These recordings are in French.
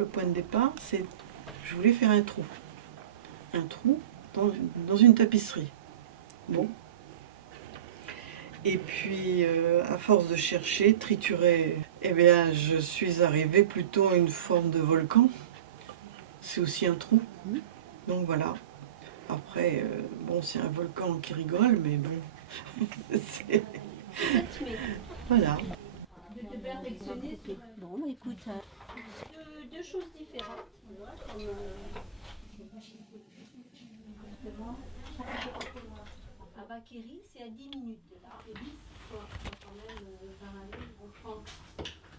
le point de départ, c'est je voulais faire un trou. Un trou dans une tapisserie. Bon. Et puis, à force de chercher, triturer, eh bien, je suis arrivée plutôt à une forme de volcan. C'est aussi un trou. Donc voilà. Après, bon, c'est un volcan qui rigole, mais bon. c'est... Voilà. De te perfectionner. Bon, bah, écoute, deux choses différentes. À Bakeri, c'est à 10 minutes de là. Et 10, quoi, quand même, 20 minutes, on prend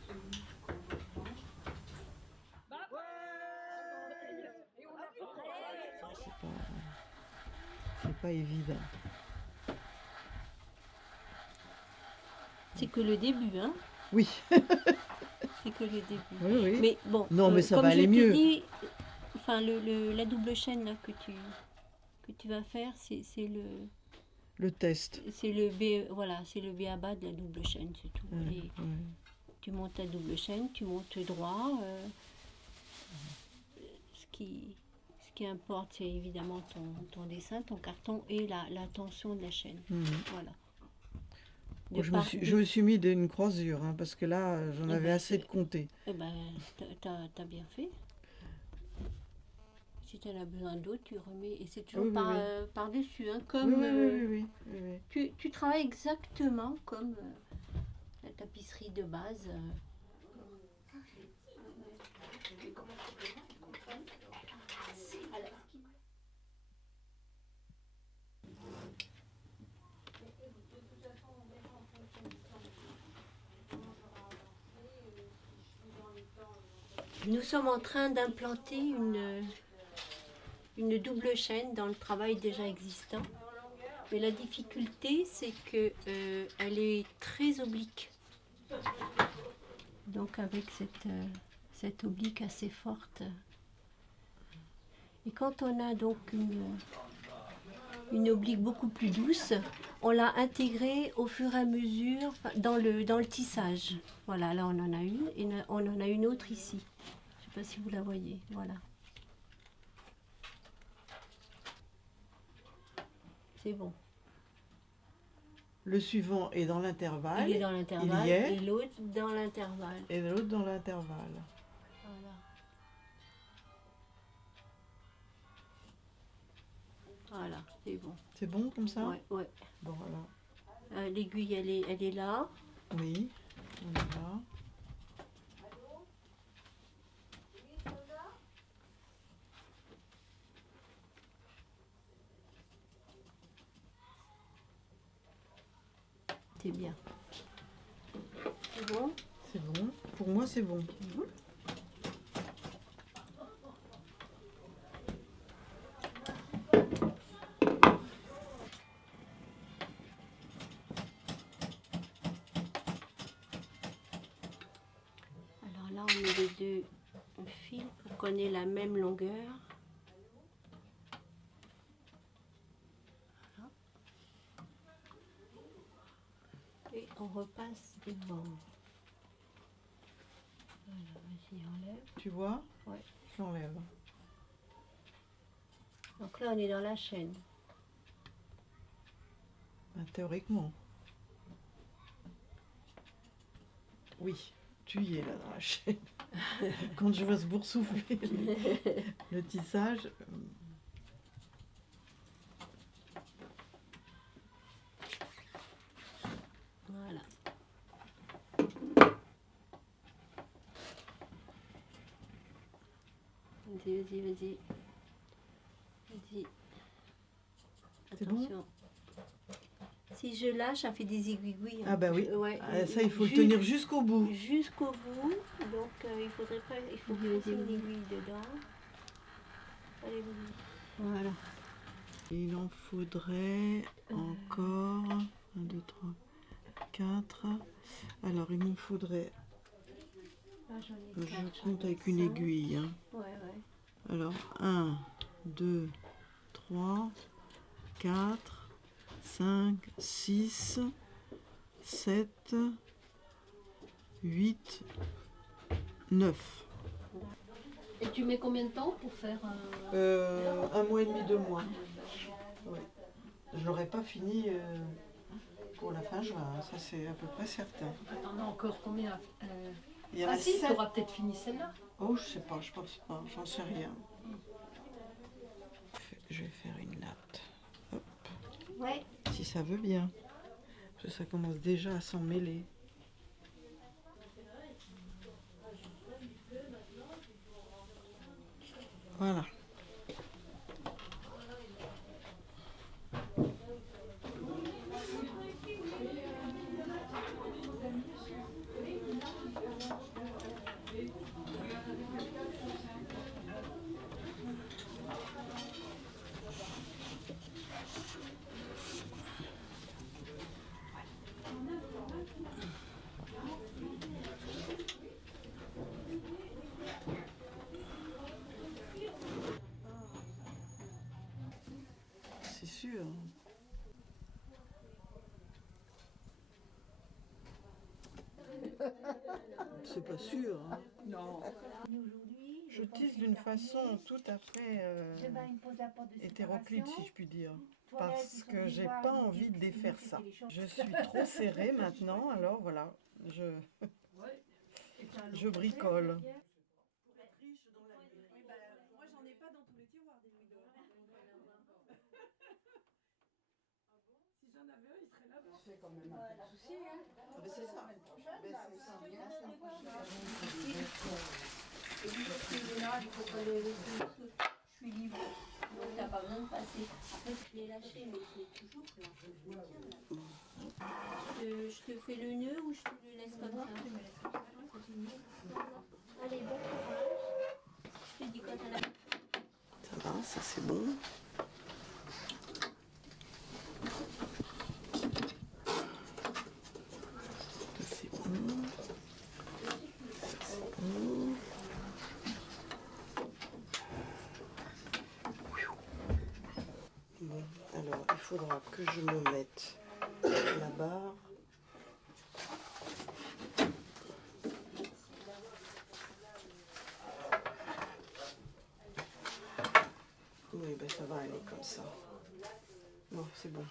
celui qu'on veut prendre. C'est pas évident. C'est que le début, hein? Oui. C'est que le début. Oui, oui. Mais bon, Non, mais ça comme va aller je mieux. te dis, enfin, la double chaîne là, que tu vas faire, c'est Le test. c'est le B, voilà, c'est le B.A.-ba de la double chaîne, c'est tout. Et tu montes ta double chaîne, tu montes droit. Ce qui importe, c'est évidemment ton dessin, ton carton et la tension de la chaîne. Voilà. Je me suis mis d'une croisure, hein, parce que là, j'en avais assez de compter. Eh ben, t'as bien fait. Si tu en as besoin d'autres, tu remets. Et c'est toujours par-dessus. Hein, comme, oui. Tu travailles exactement comme la tapisserie de base. Nous sommes en train d'implanter une double chaîne dans le travail déjà existant. Mais la difficulté, c'est que elle est très oblique. Donc avec cette oblique assez forte. Et quand on a donc une oblique beaucoup plus douce, on l'a intégrée au fur et à mesure dans le tissage. Voilà, là on en a une et on en a une autre ici. Je ne sais pas si vous la voyez, voilà. C'est bon. Le suivant est dans l'intervalle. Il est dans l'intervalle et l'autre dans l'intervalle. Et l'autre dans l'intervalle. Voilà. Voilà, c'est bon. C'est bon comme ça? Ouais. Bon, voilà. L'aiguille, elle est là. Oui, on est là. C'est bien. C'est bon? C'est bon. Pour moi, c'est bon. Alors là, on met les deux fils pour qu'on ait la même longueur. Voilà. Et on repasse devant. Voilà, vas-y, enlève. Tu vois? Ouais. J'enlève. Donc là, on est dans la chaîne. Ben, théoriquement. Oui, tu y es là dans la chaîne. Quand je vois se boursoufler le tissage. Voilà. Vas-y. C'est bon? Attention. Si je lâche, ça fait des aiguilles. Ah bah oui. Ça, il faut le Juste- tenir jusqu'au bout. Jusqu'au bout. Donc il faudrait pas. Il faut pousser une aiguille dedans. Allez, vas-y. Voilà. Il en faudrait encore 1, 2, 3, 4. Alors, il me faudrait. Ah, j'en ai Je quatre, compte j'en ai avec une 5. aiguille. Hein. Ouais. Alors, 1, 2, 3, 4, 5, 6, 7, 8, 9. Et tu mets combien de temps pour faire un... 1 mois et demi, 2 mois. Oui. Je l'aurais pas fini pour la fin juin, ça c'est à peu près certain. T'en as encore combien Il y en Ah a si, 7. tu auras peut-être fini celle-là. Oh, je sais pas, je pense pas, j'en sais rien. Je vais faire une natte. Hop. Ouais. Si ça veut bien. Parce que ça commence déjà à s'en mêler. Voilà. C'est sûr. C'est pas sûr. Hein. Non. Je tisse d'une façon tout à fait hétéroclite, si je puis dire. Parce que j'ai pas envie de défaire ça. Je suis trop serrée maintenant, alors voilà, je bricole. Moi, j'en ai pas dans tous les tiroirs des louis d'or. Si j'en avais un, il serait là-bas. C'est quand même un peu de souci, hein. Ah ben c'est ça. Ben c'est ça, bien ça. Je suis libre. Donc t'as pas besoin de passer. Après je l'ai lâché, mais c'est toujours là. Je te fais le nœud ou je te le laisse comme ça? Allez, bon courage. Je te dis quand elle a... Ça va, ça c'est bon. Ça c'est bon. Ça c'est bon. Bon, alors il faudra que je me mette la barre. Oui, ben ça va aller comme ça. Bon, c'est bon.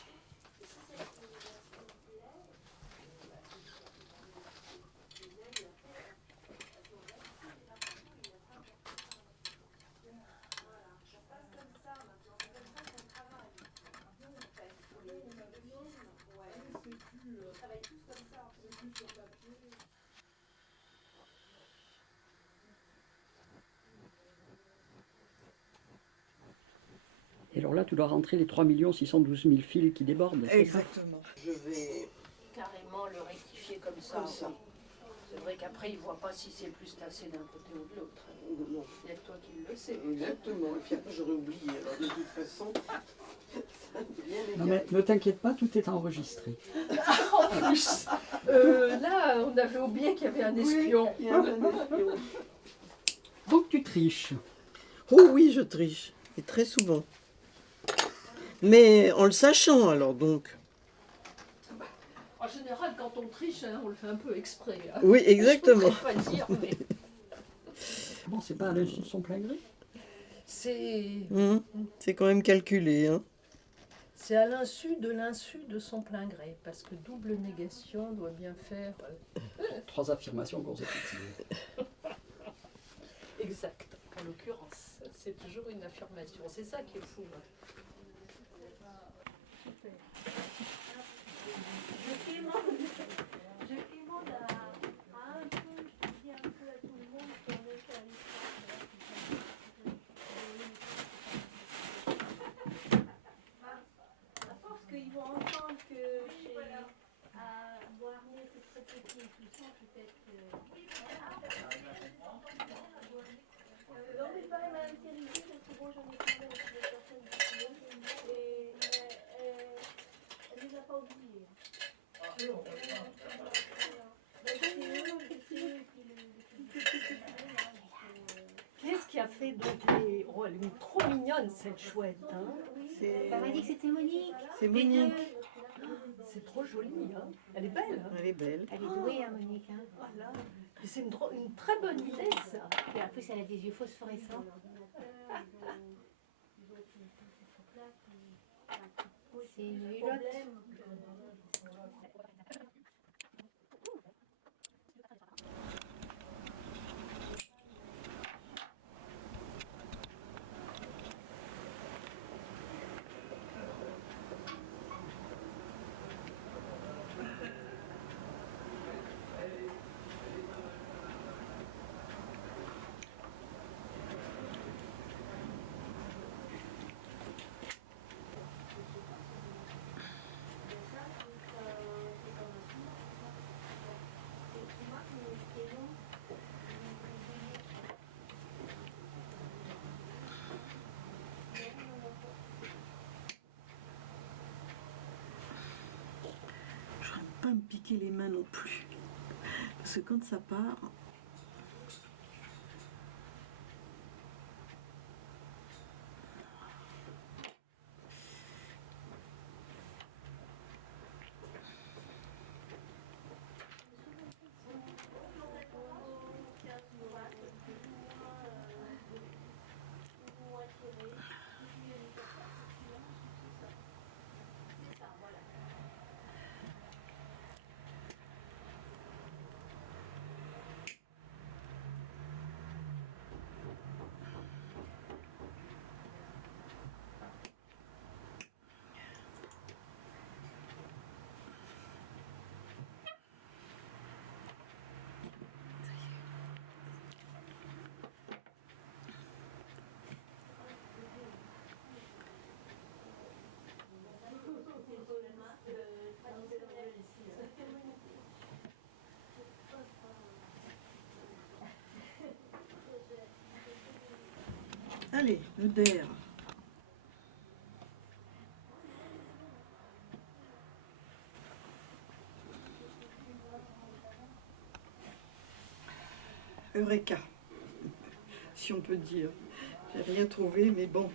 Et alors là, tu dois rentrer les 3 612 000 fils qui débordent. Exactement. Je vais Carrément le rectifier comme ça. comme ça. C'est vrai qu'après, il ne voit pas si c'est plus tassé d'un côté ou de l'autre. Non. Il n'y a que toi qui le sais. Exactement. Et puis après j'aurais oublié. Alors de toute façon, ça devient Non mais ne t'inquiète pas, tout est enregistré. En plus, là, on avait oublié qu'il y avait un espion. Il y a un espion. Donc tu triches. Oh oui, je triche. Et très souvent. Mais en le sachant alors donc. En général, quand on triche, hein, on le fait un peu exprès. Hein. Oui, exactement. Je ne pourrais pas le dire, mais Bon, c'est pas à l'insu de son plein gré. c'est C'est quand même calculé. Hein. à l'insu de son plein gré. Parce que double négation doit bien faire... 3 affirmations consécutives. Exact. En l'occurrence, c'est toujours une affirmation. C'est ça qui est fou. Hein. Je demande à un peu, je dis un peu à tout le monde qu'on veut faire à force qu'ils vont entendre que chez Beauharnais c'est très petit et tout ça, peut-être que... On est pas la même série, parce que bon, j'en ai parlé avec des personnes du film, et elle les a pas oubliés. Qu'est-ce qui a fait donc les... Oh, elle est trop mignonne cette chouette. Hein. Elle m'a dit que c'était Monique. C'est Monique. C'est trop joli. Hein. Elle est belle. Hein. Elle est belle. Elle est douée, hein, Monique. Hein. Voilà. C'est une très bonne idée, ça. Et en plus, elle a des yeux phosphorescents. C'est une hulotte. Je n'aime pas me piquer les mains non plus. Parce que quand ça part, allez, le DER. Eureka, si on peut dire. J'ai rien trouvé, mais bon.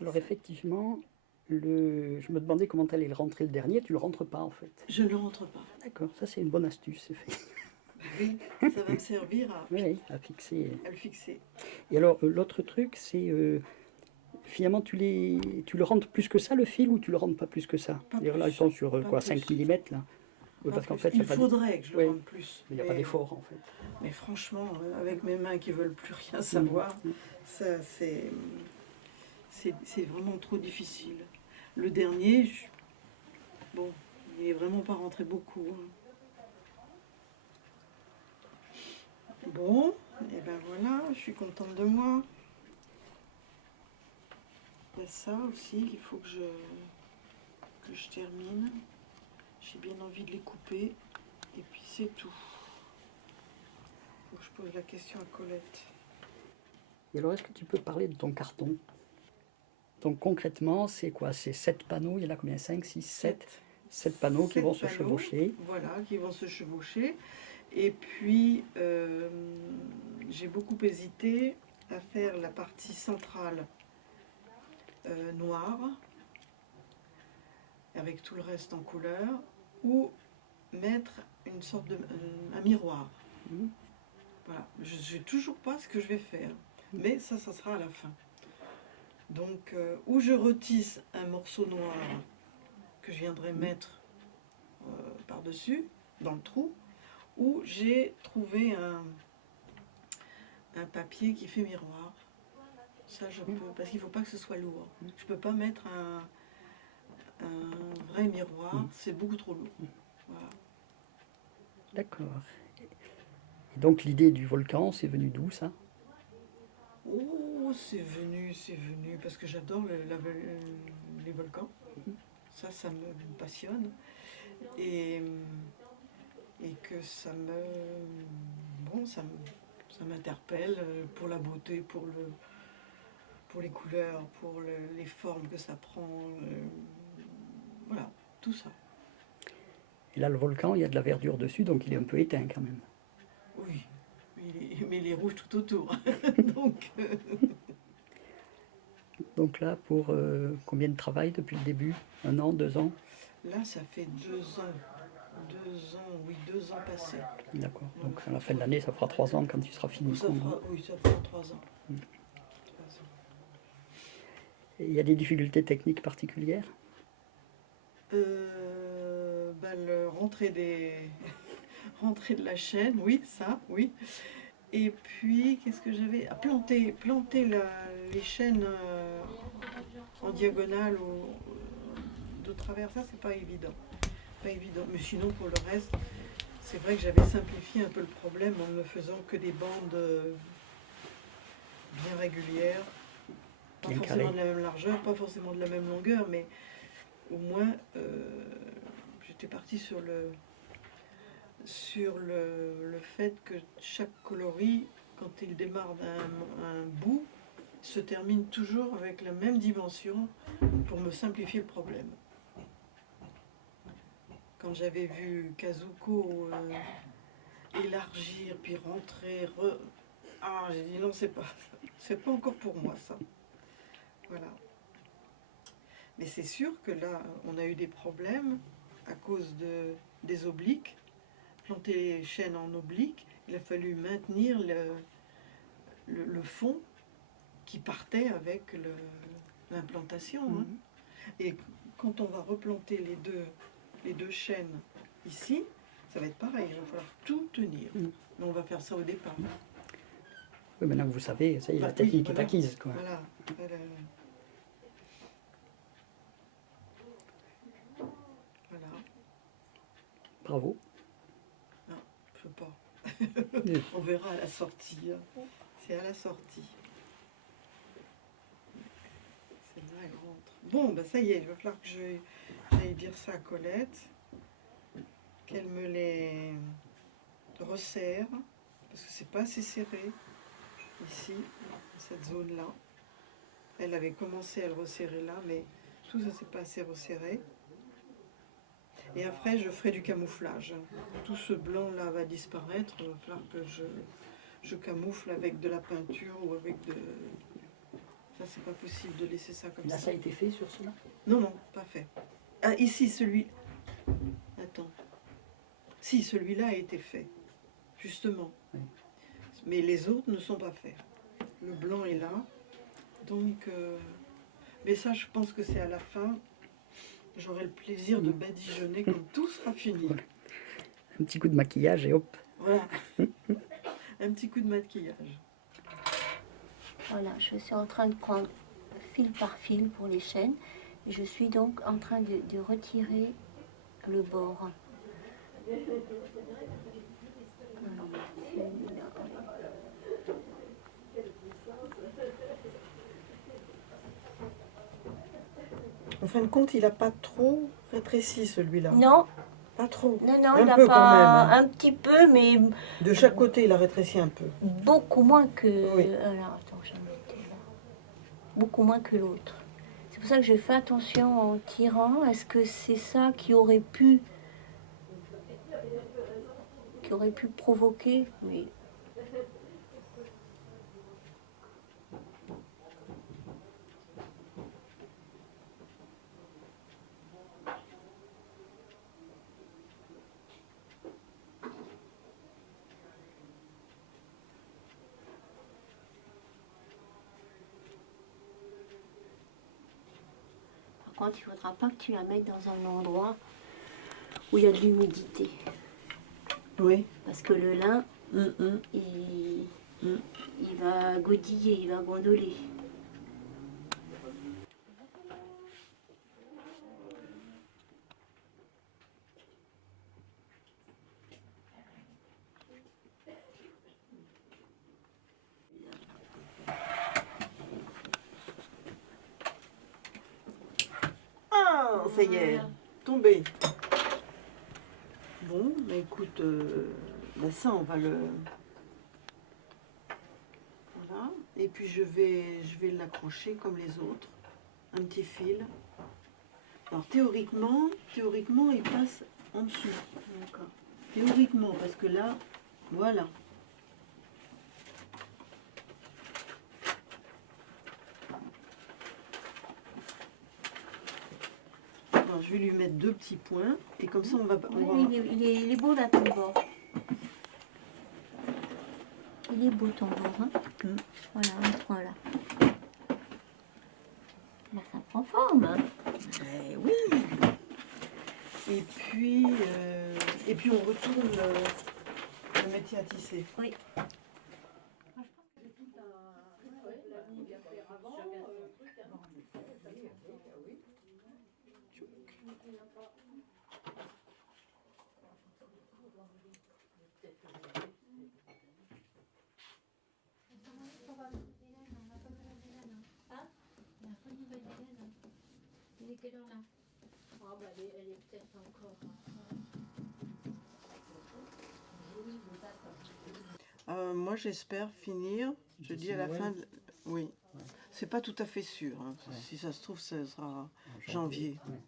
Alors effectivement, je me demandais comment tu allais le rentrer le dernier, tu le rentres pas en fait. Je ne le rentre pas. D'accord, ça c'est une bonne astuce, c'est fait. Oui, ça va me servir Oui, à fixer. à le fixer. Et alors l'autre truc, c'est finalement tu le rentres plus que ça le fil ou tu le rentres pas plus que ça? Pas D'ailleurs là plus. ils sont sur Pas quoi, plus. 5 mm là? Oui, parce qu'en fait, il faudrait que je le oui, rende plus. il n'y a pas d'effort en fait. Mais franchement, avec mes mains qui veulent plus rien savoir, ça c'est vraiment trop difficile. Le dernier, bon, il est vraiment pas rentré beaucoup. Bon, et ben voilà, je suis contente de moi. Il y a ça aussi qu'il faut que je termine. J'ai bien envie de les couper. Et puis c'est tout. Faut que je pose la question à Colette. Et alors, est-ce que tu peux parler de ton carton? Donc concrètement, c'est quoi? C'est 7 panneaux, il y en a combien? 5, 6, 7? 7 panneaux qui 7 vont se panneaux, chevaucher. Voilà, qui vont se chevaucher. Et puis, j'ai beaucoup hésité à faire la partie centrale noire, avec tout le reste en couleur, ou mettre une sorte de un miroir. Mhm. Voilà, je ne sais toujours pas ce que je vais faire, mais ça sera à la fin. Donc, ou je retisse un morceau noir que je viendrai mettre par-dessus, dans le trou, ou j'ai trouvé un papier qui fait miroir. Ça, je peux, parce qu'il ne faut pas que ce soit lourd. Je ne peux pas mettre un vrai miroir, c'est beaucoup trop lourd. Voilà. D'accord. Et donc l'idée du volcan, c'est venu d'où ça? Oh, c'est venu, parce que j'adore les volcans. Ça me passionne. Et que ça m'interpelle pour la beauté, pour les couleurs, pour les formes que ça prend. Voilà, tout ça. Et là, le volcan, il y a de la verdure dessus, donc il est un peu éteint quand même. Oui, mais il est rouge tout autour. Donc là, pour combien de travail depuis le début? 1 an, 2 ans? Là, ça fait 2 ans. 2 ans passés. D'accord. Donc à la fin de l'année, ça fera 3 ans quand tu seras fini. Ça fera, oui, ça fera 3 ans. 3 ans. Et il y a des difficultés techniques particulières? Le rentrée de la chaîne, oui, ça, oui. Et puis, qu'est-ce que j'avais? Planter les chaînes en diagonale ou de travers, ça, c'est pas évident. Pas évident. Mais sinon, pour le reste, c'est vrai que j'avais simplifié un peu le problème en ne faisant que des bandes bien régulières. Pas Bien forcément carrées. de la même largeur, pas forcément de la même longueur, mais au moins, j'étais partie sur le fait que chaque coloris, quand il démarre d'un bout, se termine toujours avec la même dimension pour me simplifier le problème. Quand j'avais vu Kazuko élargir, puis rentrer, j'ai dit non, c'est pas encore pour moi ça. Voilà. Mais c'est sûr que là, on a eu des problèmes à cause des obliques. Planter les chaînes en oblique, il a fallu maintenir le fond qui partait avec l'implantation. Hein. Et quand on va replanter les deux chaînes ici, ça va être pareil, il va falloir tout tenir. Mais on va faire ça au départ. Oui, maintenant que vous savez, ça y est, la Oui, technique voilà. est acquise, quoi. Voilà. Voilà. Bravo. Non, je sais pas. On verra à la sortie. Hein. C'est à la sortie. C'est là, elle rentre. Bon, ben ça y est, il va falloir que j'aille dire ça à Colette, qu'elle me les resserre, parce que c'est pas assez serré ici, dans cette zone-là. Elle avait commencé à le resserrer là, mais tout ça c'est pas assez resserré. Et après, je ferai du camouflage. Tout ce blanc-là va disparaître. Il va falloir que je camoufle avec de la peinture ou avec de... Ça, c'est pas possible de laisser ça comme Là, ça. ça a été fait sur cela? Non, non, pas fait. Ah, ici, celui... Attends. Si, celui-là a été fait, justement. Oui. Mais les autres ne sont pas faits. Le blanc est là. Donc... Mais ça, je pense que c'est à la fin. J'aurai le plaisir de badigeonner quand tout sera fini. Voilà. Un petit coup de maquillage et hop. Voilà. Un petit coup de maquillage. Voilà, je suis en train de prendre fil par fil pour les chaînes. Je suis donc en train de retirer le bord. En fin de compte, il n'a pas trop rétréci celui-là. Non, Pas trop. non, non, Un il n'a peu pas quand même, hein. un petit peu, mais De chaque côté, il a rétréci un peu. beaucoup moins que. Oui. Alors, attends, j'en étais là. Beaucoup moins que l'autre. C'est pour ça que je fais attention en tirant. Est-ce que c'est ça qui aurait pu provoquer? Oui. Par contre, il ne faudra pas que tu la mettes dans un endroit où il y a de l'humidité. Oui. Parce que le lin, il va godiller, il va gondoler. Ah, ça y est, tombé. Bon, mais écoute, ben ça, on va le... Voilà. Et puis je vais l'accrocher comme les autres. Un petit fil. Alors théoriquement, il passe en dessous. D'accord. Théoriquement, parce que là, voilà. Alors je vais lui mettre 2 petits points et comme ça on va... Oui, il est beau là ton bord. Il est beau ton bord. Hein. Voilà, un point là. Bah, ça prend forme. Hein. Eh oui. Et puis on retourne le métier à tisser. Oui. Il est quelle heure là? Ah bah elle est peut-être encore. Moi j'espère finir, je dis à la Noël. fin... Oui. Ouais. C'est pas tout à fait sûr. Hein. Ouais. Si ça se trouve, ça sera En janvier. Ouais.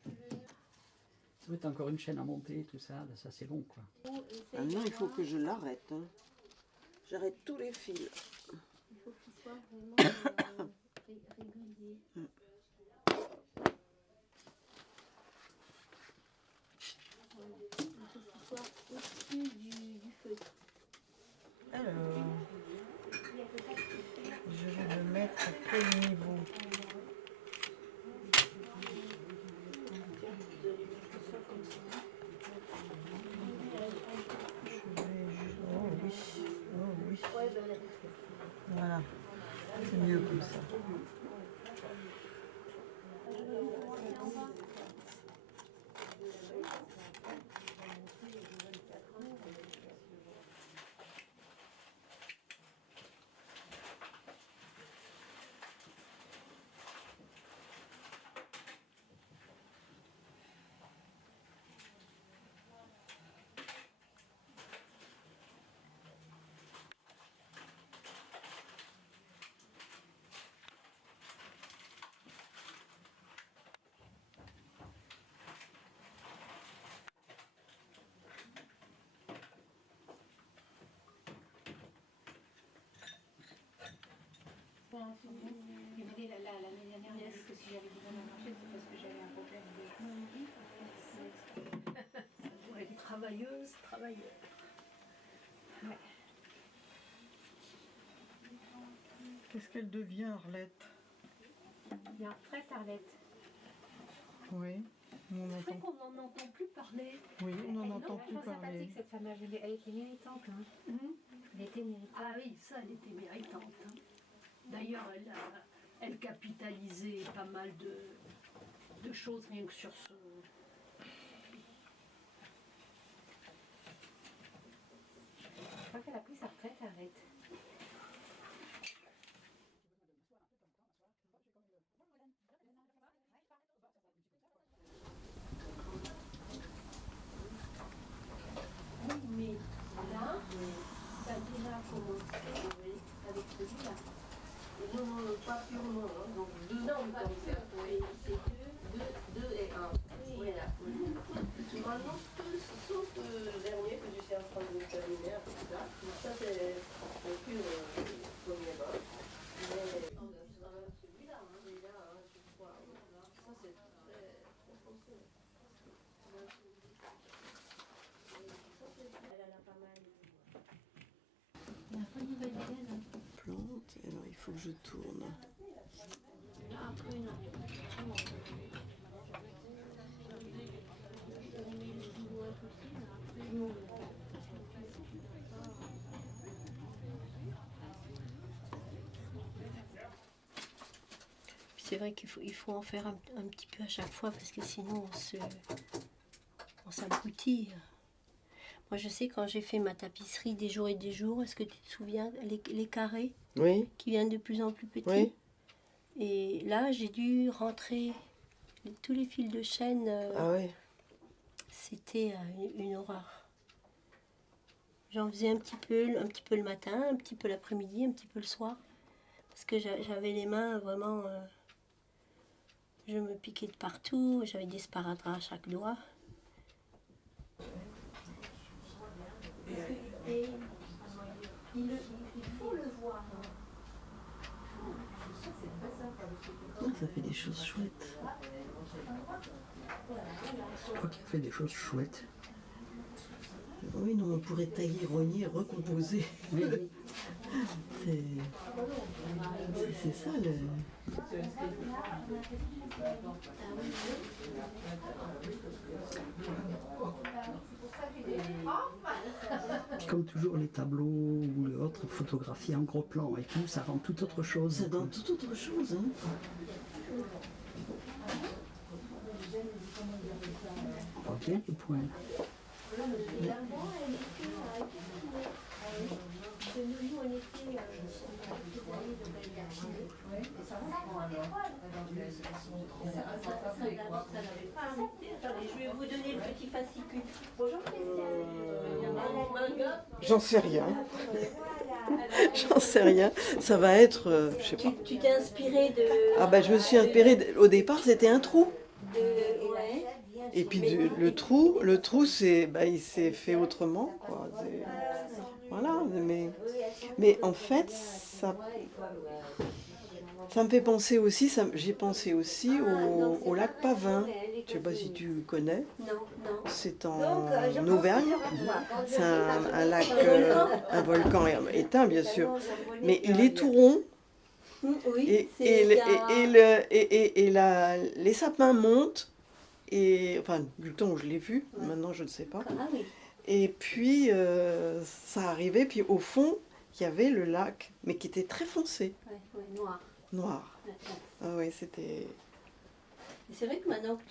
Ça va être encore une chaîne à monter, tout ça, là, ça c'est long quoi. Maintenant, il faut que je l'arrête. Hein. J'arrête tous les fils. Il faut qu'il soit vraiment régulier. Voilà. Il faut qu'il soit au-dessus du feutre. Alors, je vais le mettre à quel niveau? Oh oui, oh oui. Voilà, c'est mieux comme ça. L'année dernière, il a dit que si j'avais besoin de marcher, c'est parce que j'avais un problème de... Ouais, travailleuse. Ouais. Qu'est-ce qu'elle devient, Arlette? Il est en retraite, Arlette. Oui, on C'est vrai entend, qu'on n'en entend plus parler. oui, on n'en Elle est entend plus vraiment parler. sympathique, cette femme. Elle était méritante. Hein. Elle était méritante. Ah oui, ça, elle était méritante. Hein. D'ailleurs, elle capitalisait pas mal de choses rien que sur son... Je crois qu'elle a pris sa retraite, Arlette. Mais là, ça a déjà commencé avec celui-là. Non, pas purement. Hein. Donc 2 Non, pas sûr. Oui, c'est 2 et 1. Voilà. Normalement, tous, sauf le dernier que je suis en train de terminer avec ça. Ça, c'est le plus premier bas. Mais celui-là, je crois. Ça, c'est très foncé. Elle en a pas mal. Il n'y a pas de nouvelle Hélène. Hein. Plante, alors il faut que je tourne. Ah, après, non. C'est vrai qu'il faut en faire un petit peu à chaque fois parce que sinon on s'abrutit. Moi je sais quand j'ai fait ma tapisserie des jours et des jours, est-ce que tu te souviens les carrés Oui, qui viennent de plus en plus petits? oui. Et là j'ai dû rentrer tous les fils de chaîne. Ah oui. C'était une horreur. J'en faisais un petit peu le matin, un petit peu l'après-midi, un petit peu le soir. Parce que j'avais les mains vraiment... je me piquais de partout, j'avais des sparadraps à chaque doigt. Et il faut le voir. Ça fait des choses chouettes. Toi qui as fait des choses chouettes. Oui, non, on pourrait tailler, rogner, recomposer. Oui. C'est ça le. Puis comme toujours, les tableaux ou l'autre, photographiés en gros plan et tout, ça rend tout autre chose. Ça donne toute autre chose. Hein. On voit bien le point. Je vais vous donner le petit fascicule. Bonjour J'en sais rien. J'en sais rien. Ça va être, je sais pas. Tu t'es inspiré de... Ah bah je me suis inspirée. Au départ, c'était un trou. Ouais. Et puis le trou, c'est, bah, il s'est fait autrement, quoi. Voilà, mais en fait, ça me fait penser aussi, j'ai pensé aussi au lac Pavin. Je sais pas si tu connais. Non, non. C'est en Auvergne. C'est un lac, un volcan éteint, bien sûr. Mais il est tout rond. Oui, Les sapins montent. Et, enfin, du temps où je l'ai vu, maintenant je ne sais pas. Ah oui. Et puis, ça arrivait, puis au fond, il y avait le lac, mais qui était très foncé, Ouais, noir. noir. Ouais, ouais. Ah oui, c'était... Et c'est vrai que maintenant que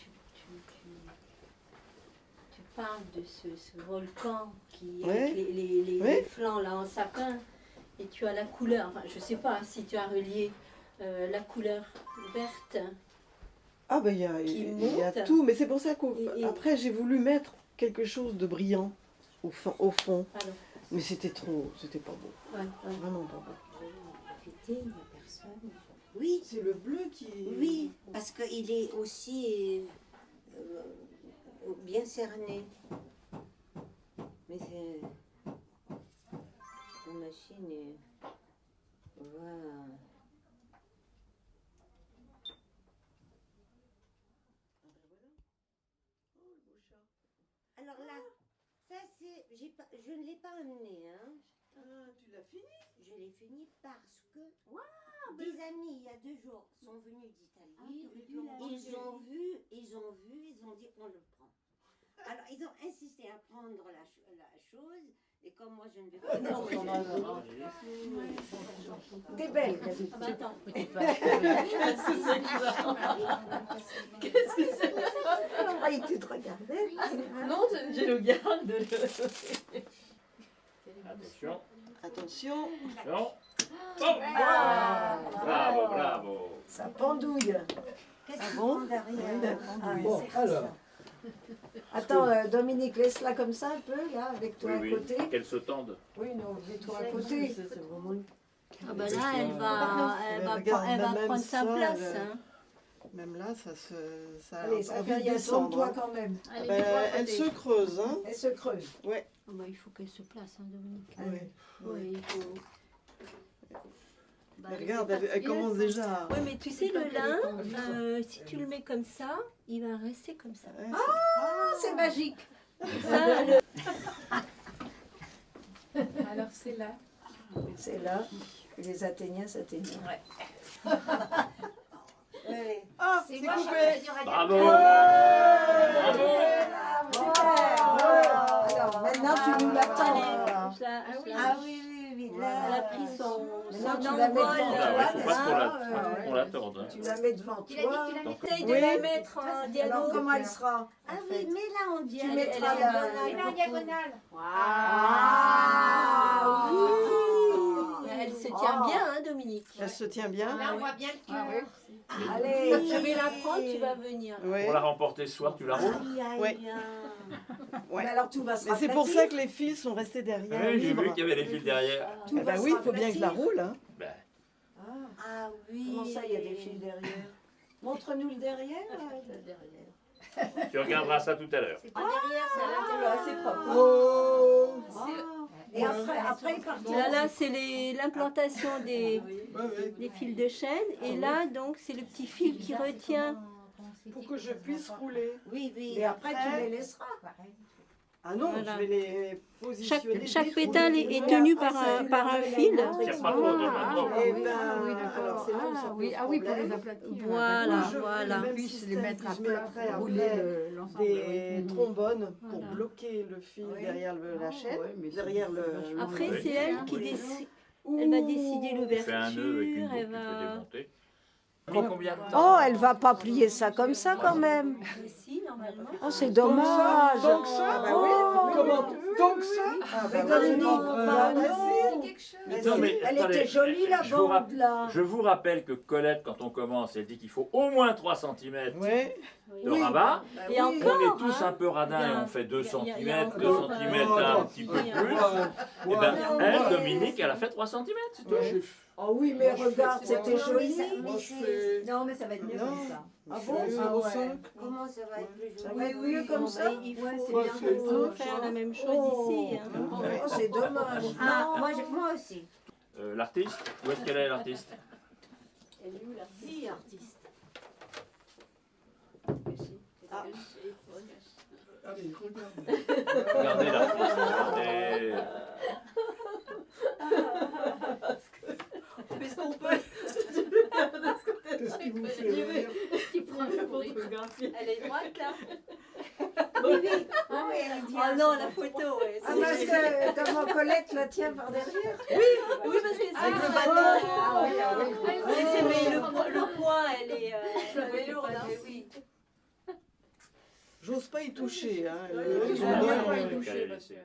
tu parles de ce volcan qui Ouais. avec les Ouais. flancs là en sapin, et tu as la couleur, enfin je sais pas si tu as relié la couleur verte. Ah ben, il y a monte. tout, mais c'est pour ça Et- qu'après, j'ai voulu mettre quelque chose de brillant au fond. Alors, Mais c'était pas beau, ouais. vraiment pas beau. Il n'y a personne. Oui, C'est le bleu qui... oui, parce qu'il est aussi bien cerné. Mais c'est... La machine est... Voilà. Alors là, ça c'est... Je ne l'ai pas amené, hein. Ah, tu l'as fini? Je l'ai fini parce que des amis, il y a 2 jours, sont venus d'Italie. Ils ont vu, ils ont dit on le prend. Alors ils ont insisté à prendre la chose, et comme moi je ne vais pas. T'es belle, Ah bah attends. Qu'est-ce que c'est? Je croyais que tu te regardais. Non, je le garde. Attention, Attention. attention. Oh, bravo, bravo. Ça pendouille. Qu'est-ce Ah que bon? tu prends derrière? Bon, alors, Attends, Dominique, laisse-la comme ça un peu, là, avec toi Oui, à oui, côté. qu'elle se tende. Oui, non, mets-toi à côté. Ah bah là, elle va Regarde, même prendre sa ça, place. elle- hein. Même là, ça Allez, a ça envie fait de rien, descendre. tourne-toi Hein. quand même. Allez, Ben, mets-toi à elle côté. se creuse, hein. Elle se creuse. Ah bah, il faut qu'elle se place, hein, Dominique. Oui. Oui, il faut... Bah, Mais elle regarde, était elle commence partie, déjà. à- Oui, mais tu sais, le lin, si tu le mets comme ça, il va rester comme ça. Ouais, Ah, c'est magique. Ça, le- Alors c'est là. C'est là que les Athéniens s'atténuent. Allez. Ah, c'est coupé. Bravo. Alors, maintenant, tu nous l'attends. je la- je la- Ah oui, oui, oui. Elle a Là, pris son Maintenant, tu envol. la mets devant Ah ouais, toi, faut n'est-ce pas qu'on pas on la torde. Hein. Tu la mets devant toi. Essaye de Oui. la mettre en Alors, diagonale. comment elle sera? ah oui, mais là on dit. Tu elle mettras est la... en diagonale. Ah oui. Elle se tient bien, hein, Dominique. Elle se tient bien. Là on voit bien le cœur. Allez. Je vais la prendre, tu vas venir. Ouais. Pour la remporter ce soir, tu la roules. Ouais. Mais alors, tout va se Mais c'est pour ça que les fils sont restés derrière. Oui, j'ai libres. vu qu'il y avait les fils derrière. Tout Eh ben va oui, se il faut bien que je la raplatir. roule. Hein. Ben, Ah oui. Comment ça, il y a des fils derrière? Montre-nous le derrière. tu regarderas ça tout à l'heure. C'est pas derrière, c'est à l'intérieur. C'est propre. Oh. Et après, il part. Là, c'est l'implantation des Ouais, ouais. fils de chêne. Et là, donc, c'est le petit fil qui retient pour que je puisse rouler. Oui, oui. Et après, tu Après- les laisseras. Ah non, Voilà. je vais les positionner. Chaque décoller. pétale est Oui, tenue après, par ça, un, tu par la un mets fil. là-dedans. Il y a pas trop de main. Eh oui, ben, d'accord. alors c'est là où ça pose oui, ah oui, pour les problème. aplatir. Voilà, Moi, je fais voilà. le même Puisse les système mettre que à je mets plat après, pour rouler après l'ensemble. des oui. trombones pour Voilà. bloquer le fil Oui. derrière la chaîne, ouais, mais c'est derrière le... vachement Après, Oui. c'est elle qui décide. Elle va décider Tu l'ouverture. fais un nœud avec une boucle, Elle tu peux va. démonter. Mais combien de Oh, temps elle va pas plier ça comme ça quand même. Mais si, normalement. Oh, c'est Tant que dommage. ça, tant que ça, bah oui, comment, tant que ça, ah bah Dominique, bah, vas-y. Quelque chose. Mais non, mais Elle attendez, était jolie la je vous bande là. Je vous rappelle que Colette, quand on commence, elle dit qu'il faut au moins 3 cm Ouais. de rabat. Et On encore, est tous hein. un peu radins Il y et a- on fait 2 il y a- il y a cm, 2 encore, cm, euh, un petit peu il y a- plus. Et ben, elle, Dominique, elle a fait 3 cm, c'est tout. Ouais. Oh oui, mais regarde, c'était Non, joli. Moi, je fais... Non, mais ça va être mieux Non. comme ça. Ah je bon fais Ah 0,5. ouais. Comment ça va être plus Ça joli? va être mieux comme ça. Il faut, Ouais, c'est Ouais, bien c'est comme bon. ça. faire la même chose Oh. ici. hein. Oh, c'est dommage. Ah, moi aussi. L'artiste, où est-ce qu'elle est l'artiste? Elle est où la Si, artiste. Allez, regarde. Regardez l'artiste, regardez. Puisqu'on peut. Qu'est-ce qui vous fait rire? Qui prend le bruit. Elle est droite là. Oui, oui. Ah oui, elle est bien. Oh non, la photo. Ouais, Ah, parce que comment Colette la tient par derrière. Oui, parce que c'est Avec le le bâton. bâton. Ah oui, ah oui. Oui, c'est mais le poids, elle est lourde. Hein. Oui. J'ose pas y toucher. Hein. Ils sont Je veux bien, dire, qu'elle ait laissé.